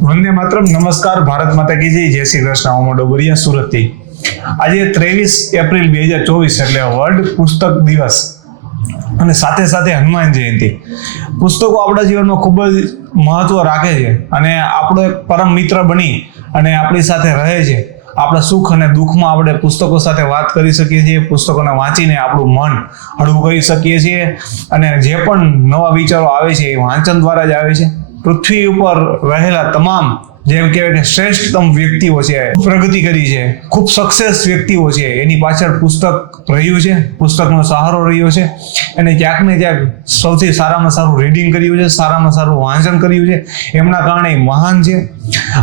વંદે માતરમ. નમસ્કાર. ભારત માતા કી જય. જય શ્રી કૃષ્ણ. હું ડોબરિયા સુરતથી. આજે 23 એપ્રિલ 2024 એટલે વર્લ્ડ પુસ્તક દિવસ અને સાથે સાથે હનુમાન જયંતિ. પુસ્તકો આપણા જીવનમાં ખૂબ જ મહત્વ રાખે છે અને આપણો એક પરમ મિત્ર બની અને આપણી સાથે રહે છે. આપણા સુખ અને દુઃખમાં આપણે પુસ્તકો સાથે વાત કરી શકીએ છીએ. પુસ્તકોને વાંચીને આપણું મન હળવું કરી શકીએ છીએ અને જે પણ નવા વિચારો આવે છે એ વાંચન દ્વારા જ આવે છે. પૃથ્વી ઉપર રહેલા તમામ જેમ કહેવાય કે શ્રેષ્ઠતમ વ્યક્તિઓ છે, પ્રગતિ કરી છે, ખૂબ સક્સેસ વ્યક્તિઓ છે, એની પાછળ પુસ્તક રહ્યું છે, પુસ્તકનો સહારો રહ્યો છે. અને ક્યાંક ને ક્યાંક સૌથી સારામાં સારું રીડિંગ કર્યું છે, સારામાં સારું વાંચન કર્યું છે, એમના કારણે મહાન છે.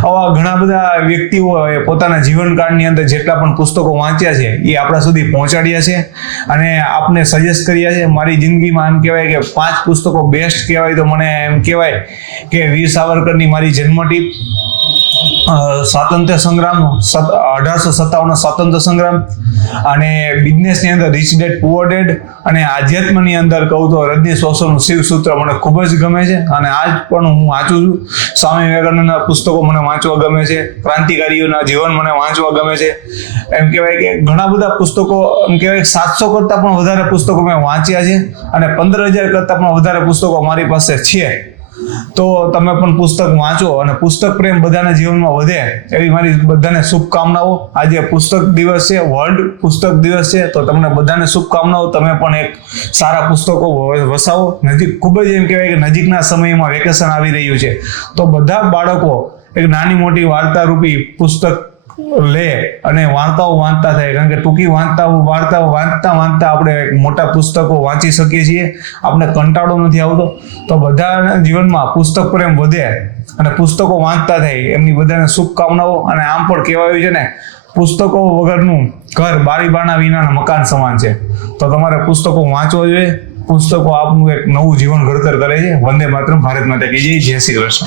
આવા ઘણા બધા વ્યક્તિઓએ પોતાના જીવનકાળની અંદર જેટલા પણ પુસ્તકો વાંચ્યા છે એ આપણા સુધી પહોંચાડ્યા છે અને આપને સજેસ્ટ કર્યા છે. મારી જિંદગીમાં એમ કહેવાય કે 5 પુસ્તકો બેસ્ટ કહેવાય તો મને એમ કહેવાય કે વીર સાવરકરની મારી જન્મ ટીપ, સ્વાતંત્ર્ય સંગ્રામ, 1857 સ્વાતંત્ર્ય સંગ્રામ, અને બિઝનેસની અંદર રિચ ડેડ પુઅર ડેડ, અને આધ્યાત્મની અંદર કહું તો રજનીશ ઓશોનું શિવ સૂત્ર મને ખૂબ જ ગમે છે અને આજ પણ હું વાંચું છું. સ્વામી વિવેકાનંદના પુસ્તકો મને વાંચવા ગમે છે, ક્રાંતિકારીઓના જીવન મને વાંચવા ગમે છે. એમ કહેવાય કે ઘણા બધા પુસ્તકો, એમ કહેવાય 700 કરતાં પણ વધારે પુસ્તકો મેં વાંચ્યા છે અને 15,000 કરતાં પણ વધારે પુસ્તકો મારી પાસે છે. તો તમે પણ પુસ્તક વાંચો અને પુસ્તક પ્રેમ બધાના જીવનમાં વધે એવી મારી બધાને શુભકામનાઓ. આજે પુસ્તક દિવસ છે, વર્લ્ડ પુસ્તક દિવસ છે, તો તમને બધાને શુભકામનાઓ. તમે પણ એક સારા પુસ્તકો વસાવો. ખૂબ જ એમ કહેવાય કે નજીકના સમયમાં વેકેશન આવી રહ્યું છે તો બધા બાળકો એક નાની મોટી વાર્તા રૂપી પુસ્તક લે અને વાર્તાઓ વાંચતા થાય, કારણ કે ટૂંકી વાર્તાઓ વાંચતા આપણે મોટા પુસ્તકો વાંચી શકીએ છીએ. આપણે કંટાળો નથી આવતો. તો બધાના જીવનમાં પુસ્તક પ્રેમ વધે અને પુસ્તકો વાંચતા થાય એમની બધાને શુભકામનાઓ. અને આમ પણ કહેવાયું છે ને, પુસ્તકો વગરનું ઘર બારી બારણા વિનાના મકાન સમાન છે. તો તમારે પુસ્તકો વાંચવા જોઈએ. પુસ્તકો આપનું એક નવું જીવન ઘડતર કરે છે. વંદે માતરમ. ભારત માતા કી જય. જય શ્રી કૃષ્ણ.